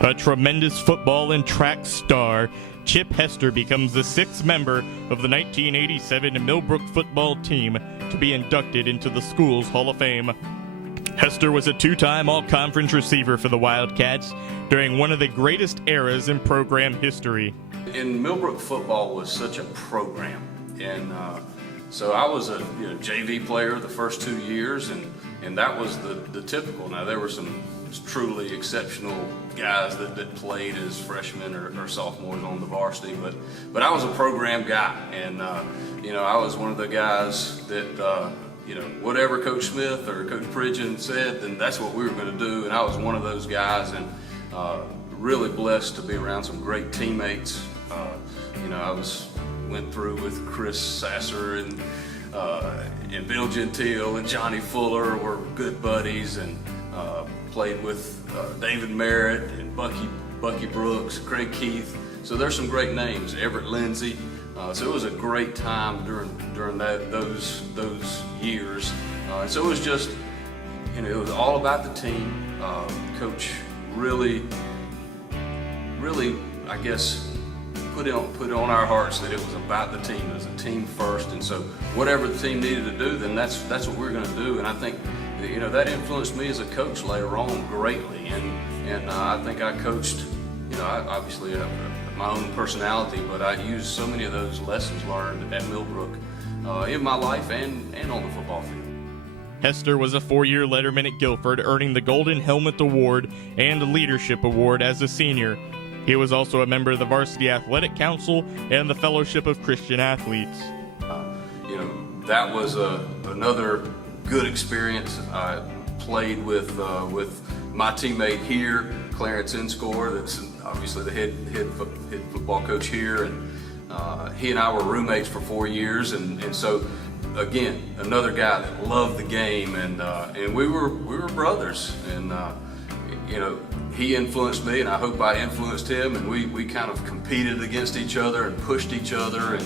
A tremendous football and track star, Chip Hester becomes the sixth member of the 1987 Millbrook football team to be inducted into the school's Hall of Fame. Hester was a two-time all-conference receiver for the Wildcats during one of the greatest eras in program history. And Millbrook football was such a program, and so I was a JV player the first 2 years, and that was the typical. Now there were some truly exceptional guys that played as freshmen or sophomores on the varsity, but I was a program guy, and I was one of the guys that whatever Coach Smith or Coach Pridgeon said, then that's what we were going to do, and I was one of those guys, and really blessed to be around some great teammates. I went through with Chris Sasser and Bill Gentile and Johnny Fuller were good buddies, and played with David Merritt and Bucky Brooks, Craig Keith. So there's some great names, Everett Lindsay. So it was a great time during those years. So it was just, it was all about the team. Coach really, I guess, put it on our hearts that it was about the team. It was a team first, and so whatever the team needed to do, then that's what we're going to do. And I think that influenced me as a coach later on greatly. And I think I coached. I obviously have my own personality, but I used so many of those lessons learned at Millbrook in my life and on the football field. Hester was a four-year letterman at Guilford, earning the Golden Helmet Award and the Leadership Award as a senior. He was also a member of the Varsity Athletic Council and the Fellowship of Christian Athletes. That was another good experience. I played with my teammate here, Clarence Inscore, that's obviously the head football coach here, and he and I were roommates for 4 years, and so again, another guy that loved the game, and we were brothers, and he influenced me, and I hope I influenced him, and we kind of competed against each other and pushed each other,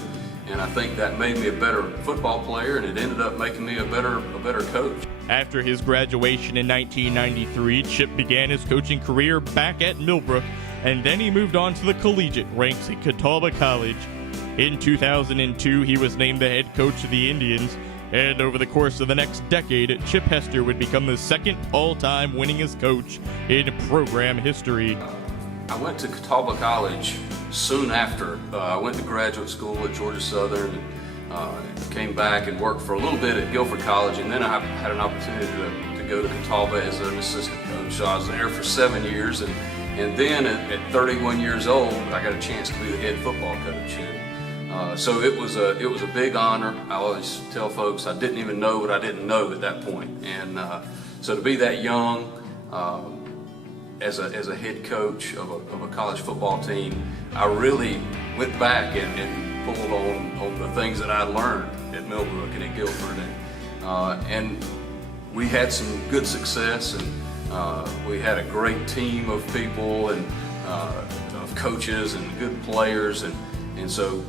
and I think that made me a better football player, and it ended up making me a better coach. After his graduation in 1993, Chip began his coaching career back at Millbrook, and then he moved on to the collegiate ranks at Catawba College. In 2002, he was named the head coach of the Indians, and over the course of the next decade, Chip Hester would become the second all-time winningest coach in program history. I went to Catawba College soon after. I went to graduate school at Georgia Southern, came back and worked for a little bit at Guilford College, and then I had an opportunity to go to Catawba as an assistant coach. So I was there for 7 years, and then at 31 years old, I got a chance to be the head football coach. So it was a big honor. I always tell folks I didn't even know what I didn't know at that point, and so to be that young as a head coach of a college football team, I really went back and pulled on the things that I learned at Millbrook and at Guilford, and we had some good success, and we had a great team of people and of coaches and good players, and so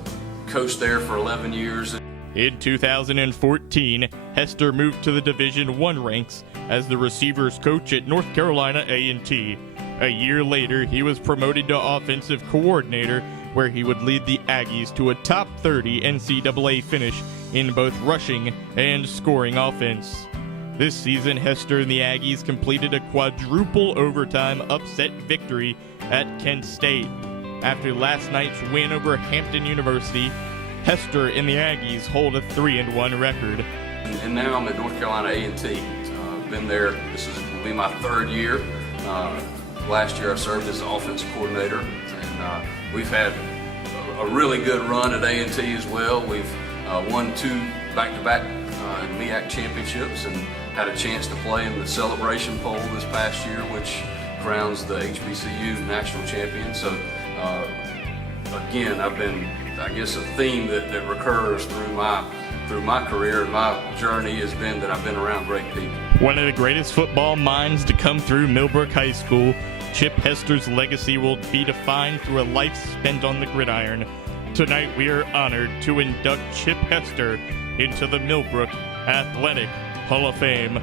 coached there for 11 years. In 2014, Hester moved to the Division I ranks as the receivers coach at North Carolina A&T. A year later, he was promoted to offensive coordinator, where he would lead the Aggies to a top 30 NCAA finish in both rushing and scoring offense. This season, Hester and the Aggies completed a quadruple overtime upset victory at Kent State. After last night's win over Hampton University, Hester and the Aggies hold a 3-1 record. And now I'm at North Carolina A&T. Been there, will be my third year. Last year I served as offensive coordinator, and we've had a really good run at A&T as well. We've won 2 back-to-back MEAC championships and had a chance to play in the Celebration Bowl this past year, which crowns the HBCU national champion. So again, I've been, I guess, a theme that recurs through my career and my journey has been that I've been around great people. One of the greatest football minds to come through Millbrook High School, Chip Hester's legacy will be defined through a life spent on the gridiron. Tonight we are honored to induct Chip Hester into the Millbrook Athletic Hall of Fame.